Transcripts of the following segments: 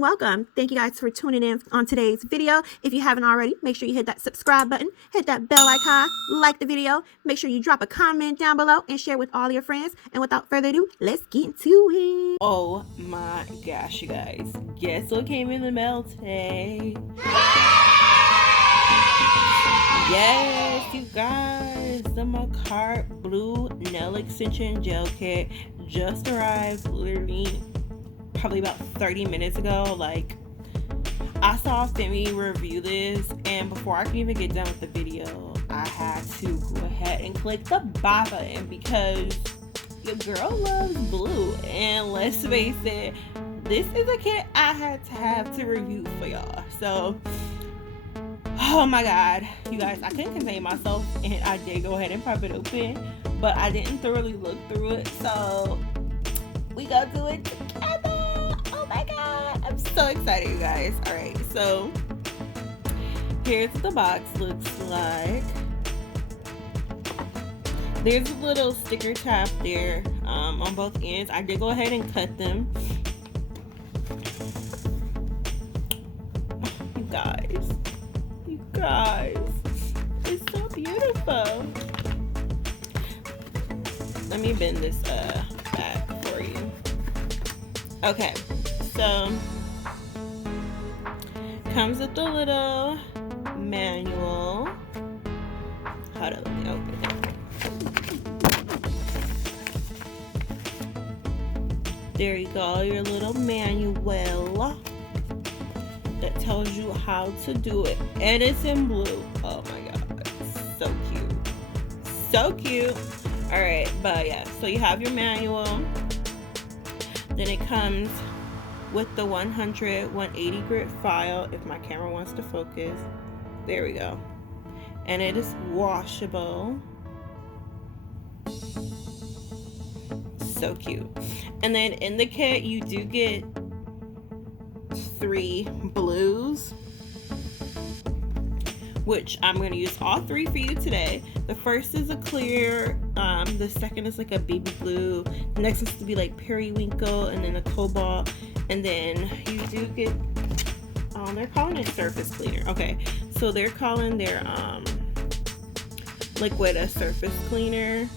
Welcome. Thank you guys for tuning in on today's video. If you haven't already, make sure you hit that subscribe button, hit that bell icon, like the video, make sure you drop a comment down below and share with all your friends. And without further ado, let's get into it. Oh my gosh, you guys. Guess what came in the mail today? Yes, you guys, the Makartt Blue Nail Extension Gel Kit just arrived literally probably about 30 minutes ago. Like, I saw Femi review this, and before I can even get done with the video, I had to go ahead and click the buy button because your girl loves blue. And let's face it, this is a kit I had to have to review for y'all. So, oh my god, you guys, I couldn't contain myself, and I did go ahead and pop it open, but I didn't thoroughly look through it, so we gonna do it together. Oh my god, I'm so excited, you guys. All right, so here's what the box looks like. There's a little sticker tab there on both ends. I did go ahead and cut them. You guys, it's so beautiful. Let me bend this back for you. Okay, so comes with a little manual. Hold on, let me open it. There you go, your little manual that tells you how to do it, and it's in blue. Oh my god, so cute. All right, but yeah, so you have your manual, then it comes with the 100/180 grit file, if my camera wants to focus. There we go. And it is washable. So cute. And then in the kit you do get 3 blues, which I'm going to use all 3 for you today. The first is a clear, the second is like a baby blue, the next is to be like periwinkle, and then a cobalt, and then you do get, they're calling it surface cleaner. Okay, so they're calling their liquid a surface cleaner.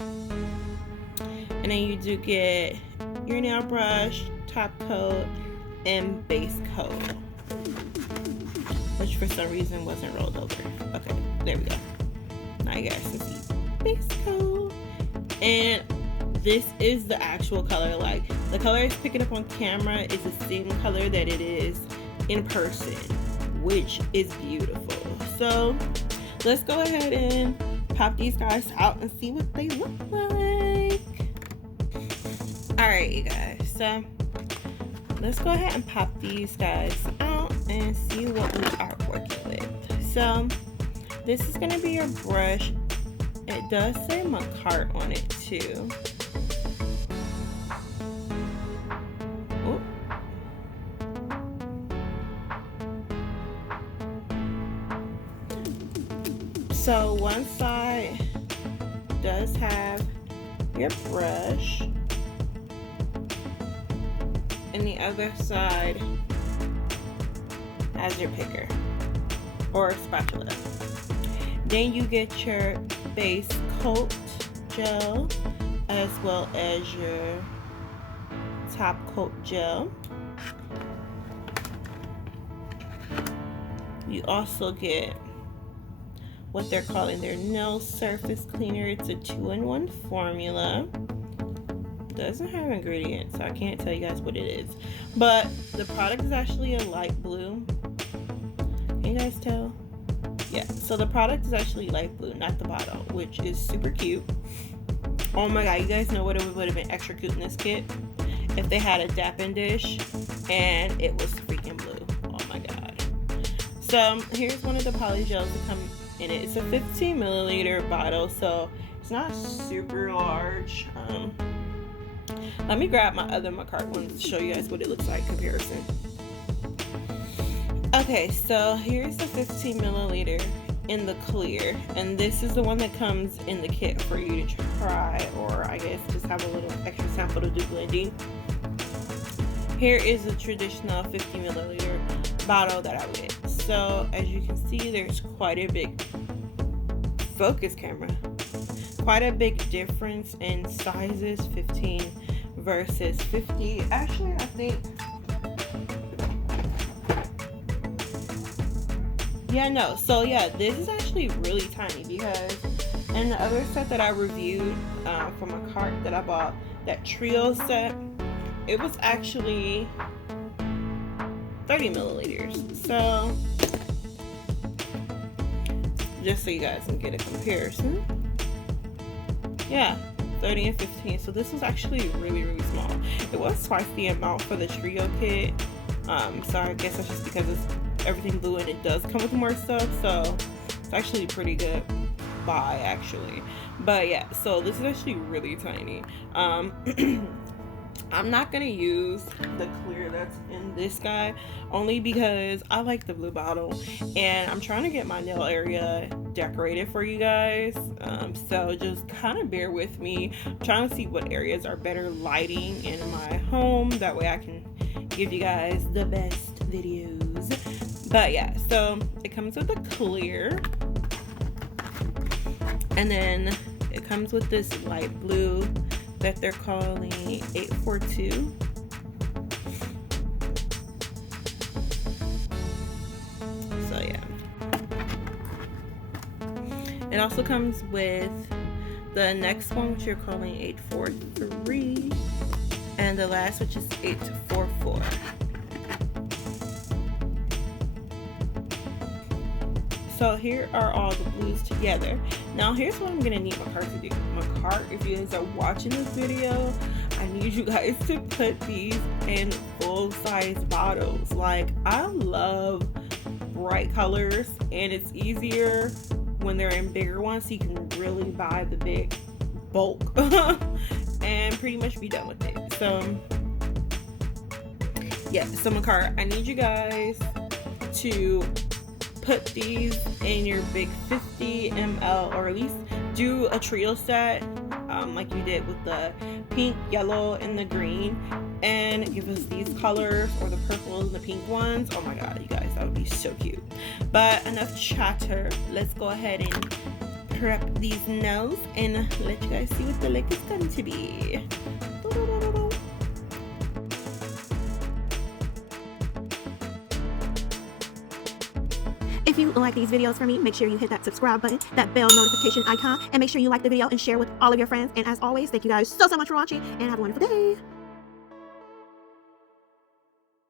And then you do get your nail brush, top coat, and base coat, which for some reason wasn't rolled over. Okay, there we go. Now you guys can see base coat. And this is the actual color. Like, the color it's picking up on camera is the same color that it is in person, which is beautiful. So let's go ahead and pop these guys out and see what they look like. All right, you guys, so let's go ahead and pop these guys out and see what we are working with. So this is going to be your brush. It does say Makartt on it too. Ooh. So one side does have your brush, and the other side has your picker or spatula. Then you get your base coat gel as well as your top coat gel. You also get what they're calling their nail surface cleaner. It's a 2-in-1 formula. doesn't have ingredients, so I can't tell you guys what it is. But the product is actually a light blue. Can you guys tell? Yeah, so the product is actually light blue, not the bottle, which is super cute. Oh my god, you guys know what it would have been extra cute in this kit? If they had a dapping dish and it was freaking blue. Oh my god. So here's one of the poly gels that come in it. It's a 15 milliliter bottle, so it's not super large. Let me grab my other Makartt ones to show you guys what it looks like comparison. Okay, so here's the 15 milliliter in the clear, and this is the one that comes in the kit for you to try, or I guess just have a little extra sample to do blending. Here is the traditional 50 milliliter bottle that I get. So as you can see, there's quite a big focus camera, quite a big difference in sizes, 15 versus 50. Actually, I think, yeah, no, so yeah, this is actually really tiny, because in the other set that I reviewed from Makartt that I bought, that trio set, it was actually 30 milliliters. So just so you guys can get a comparison, yeah, 30 and 15. So this was actually really small. It was twice the amount for the trio kit. So I guess that's just because it's everything blue and it does come with more stuff, so it's actually pretty good buy actually. But yeah, so this is actually really tiny. I'm not gonna use the clear that's in this guy, only because I like the blue bottle and I'm trying to get my nail area decorated for you guys. So just kind of bear with me. I'm trying to see what areas are better lighting in my home, that way I can give you guys the best videos. But yeah, so it comes with a clear, and then it comes with this light blue that they're calling 842. So yeah, it also comes with the next one, which you're calling 843, and the last, which is 844. So here are all the blues together. Now here's what I'm gonna need Makartt to do. Makartt, if you guys are watching this video, I need you guys to put these in full-size bottles. Like, I love bright colors, and it's easier when they're in bigger ones, so you can really buy the big bulk and pretty much be done with it. So yeah, so Makartt, I need you guys to put these in your big 50 ml, or at least do a trio set like you did with the pink, yellow, and the green, and give us these colors, or the purple and the pink ones. Oh my god, you guys, that would be so cute. But enough chatter, let's go ahead and prep these nails and let you guys see what the look is going to be. If you like these videos from me, make sure you hit that subscribe button, that bell notification icon, and make sure you like the video and share with all of your friends. And as always, thank you guys so much for watching, and have a wonderful day.